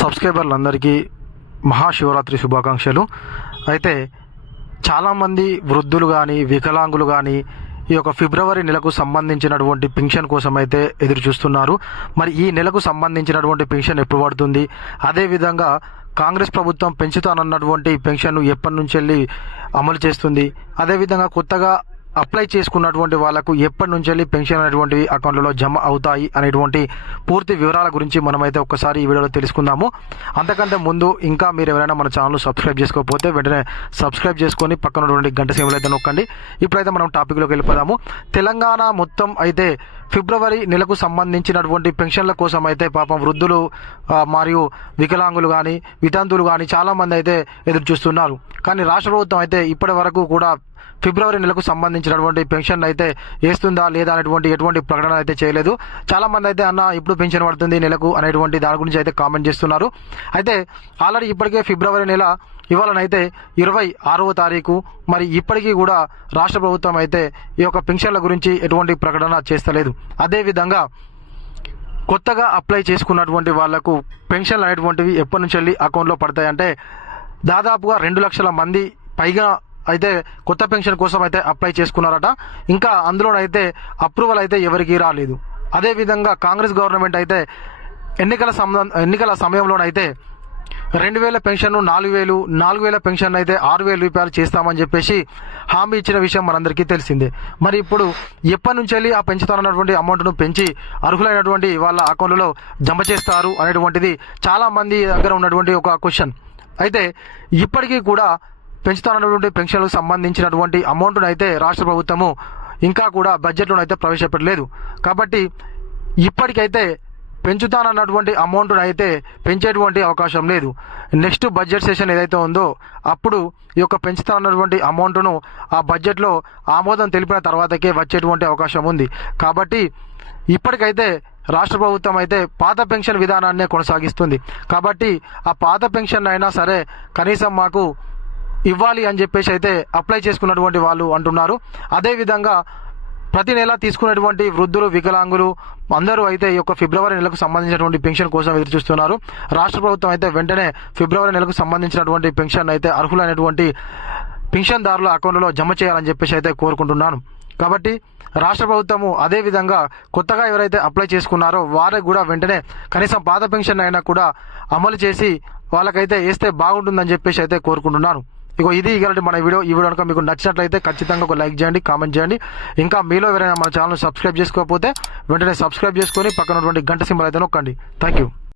సబ్స్క్రైబర్లందరికీ మహాశివరాత్రి శుభాకాంక్షలు. అయితే చాలామంది వృద్ధులు కానీ వికలాంగులు కానీ ఈ యొక్క ఫిబ్రవరి నెలకు సంబంధించినటువంటి పెన్షన్ కోసం అయితే ఎదురు చూస్తున్నారు మరి ఈ నెలకు సంబంధించినటువంటి పెన్షన్ ఎప్పుడు పడుతుంది? అదేవిధంగా కాంగ్రెస్ ప్రభుత్వం పెంచుతానన్నటువంటి పెన్షన్ ఎప్పటి నుంచి వెళ్ళి అమలు చేస్తుంది? అదేవిధంగా కొత్తగా అప్లై చేసుకున్నటువంటి వాళ్ళకు ఎప్పటి నుంచి వెళ్ళి పెన్షన్ అనేటువంటివి అకౌంట్లలో జమ అవుతాయి అనేటువంటి పూర్తి వివరాల గురించి మనమైతే ఒక్కసారి ఈ వీడియోలో తెలుసుకుందాము. అంతకంటే ముందు ఇంకా మీరు ఎవరైనా మన ఛానల్ సబ్స్క్రైబ్ చేసుకోకపోతే వెంటనే సబ్స్క్రైబ్ చేసుకొని పక్కన ఉన్నటువంటి గంట సేవలు అయితే నొక్కండి. ఇప్పుడైతే మనం టాపిక్లోకి వెళ్ళిపోదాము. తెలంగాణ మొత్తం అయితే ఫిబ్రవరి నెలకు సంబంధించినటువంటి పెన్షన్ల కోసం అయితే పాపం వృద్ధులు మరియు వికలాంగులు కానీ వితంతులు కానీ చాలామంది అయితే ఎదురు చూస్తున్నారు. కానీ రాష్ట్ర ప్రభుత్వం అయితే ఇప్పటి వరకు కూడా ఫిబ్రవరి నెలకు సంబంధించినటువంటి పెన్షన్ అయితే వేస్తుందా లేదా అనేటువంటి ఎటువంటి ప్రకటన అయితే చేయలేదు. చాలా మంది అయితే అన్న ఇప్పుడు పెన్షన్ పడుతుంది నెలకు అనేటువంటి దాని గురించి అయితే కామెంట్ చేస్తున్నారు. అయితే ఆల్రెడీ ఇప్పటికే ఫిబ్రవరి నెల ఇవాళనైతే ఇరవై ఆరవ తారీఖు మరి ఇప్పటికీ కూడా రాష్ట్ర ప్రభుత్వం అయితే ఈ యొక్క పెన్షన్ల గురించి ఎటువంటి ప్రకటన చేస్తలేదు. అదేవిధంగా కొత్తగా అప్లై చేసుకున్నటువంటి వాళ్ళకు పెన్షన్లు అనేటువంటివి ఎప్పటి నుంచి వెళ్ళి అకౌంట్లో పడతాయంటే దాదాపుగా రెండు లక్షల మంది పైగా అయితే కొత్త పెన్షన్ కోసం అయితే అప్లై చేసుకున్నారట. ఇంకా అందులోనైతే అప్రూవల్ అయితే ఎవరికి రాలేదు. అదేవిధంగా కాంగ్రెస్ గవర్నమెంట్ అయితే ఎన్నికల సంబంధ ఎన్నికల సమయంలోనైతే రెండు వేల పెన్షన్ నాలుగు వేలు నాలుగు వేల పెన్షన్ అయితే ఆరు వేల రూపాయలు చేస్తామని చెప్పేసి హామీ ఇచ్చిన విషయం మనందరికీ తెలిసిందే. మరి ఇప్పుడు ఎప్పటి నుంచి వెళ్ళి ఆ పెంచుతారన్నటువంటి అమౌంట్ను పెంచి అర్హులైనటువంటి వాళ్ళ అకౌంట్లలో జమ చేస్తారు అనేటువంటిది చాలా మంది దగ్గర ఉన్నటువంటి ఒక క్వశ్చన్. అయితే ఇప్పటికీ కూడా పెంచుతానటువంటి పెన్షన్లకు సంబంధించినటువంటి అమౌంట్ను అయితే రాష్ట్ర ప్రభుత్వము ఇంకా కూడా బడ్జెట్లోనైతే అయితే ప్రవేశపెట్టలేదు. కాబట్టి ఇప్పటికైతే పెంచుతానన్నటువంటి అమౌంట్ను అయితే పెంచేటువంటి అవకాశం లేదు. నెక్స్ట్ బడ్జెట్ సెషన్ ఏదైతే ఉందో అప్పుడు ఈ యొక్క పెంచుతానన్నటువంటి అమౌంట్ను ఆ బడ్జెట్లో ఆమోదం తెలిపిన తర్వాతకే వచ్చేటువంటి అవకాశం ఉంది. కాబట్టి ఇప్పటికైతే రాష్ట్ర ప్రభుత్వం అయితే పాత పెన్షన్ విధానాన్నే కొనసాగిస్తుంది. కాబట్టి ఆ పాత పెన్షన్ అయినా సరే కనీసం మాకు ఇవ్వాలి అని చెప్పేసి అయితే అప్లై చేసుకున్నటువంటి వాళ్ళు అంటున్నారు. అదేవిధంగా ప్రతి నెల తీసుకునేటువంటి వృద్ధులు వికలాంగులు అందరూ అయితే ఈ యొక్క ఫిబ్రవరి నెలకు సంబంధించినటువంటి పెన్షన్ కోసం ఎదురు చూస్తున్నారు. రాష్ట్ర ప్రభుత్వం అయితే వెంటనే ఫిబ్రవరి నెలకు సంబంధించినటువంటి పెన్షన్ అయితే అర్హులైనటువంటి పెన్షన్దారుల అకౌంట్లో జమ చేయాలని చెప్పేసి అయితే కోరుకుంటున్నాను. కాబట్టి రాష్ట్ర ప్రభుత్వము అదేవిధంగా కొత్తగా ఎవరైతే అప్లై చేసుకున్నారో వారికి కూడా వెంటనే కనీసం పాత పెన్షన్ అయినా కూడా అమలు చేసి వాళ్ళకైతే వేస్తే బాగుంటుందని చెప్పేసి అయితే కోరుకుంటున్నాను. ఇగో ఇది ఇలాంటి మన వీడియో. ఈ వీడియో కనుక మీకు నచ్చినట్లయితే ఖచ్చితంగా ఒక లైక్ చేయండి కామెంట్ చేయండి. ఇంకా మీలో ఎవరైనా మన ఛానల్ సబ్స్క్రైబ్ చేసుకోకపోతే వెంటనే సబ్స్క్రైబ్ చేసుకొని పక్కన ఉన్నటువంటి గంట సింబల్ అయితే నొక్కండి. Thank you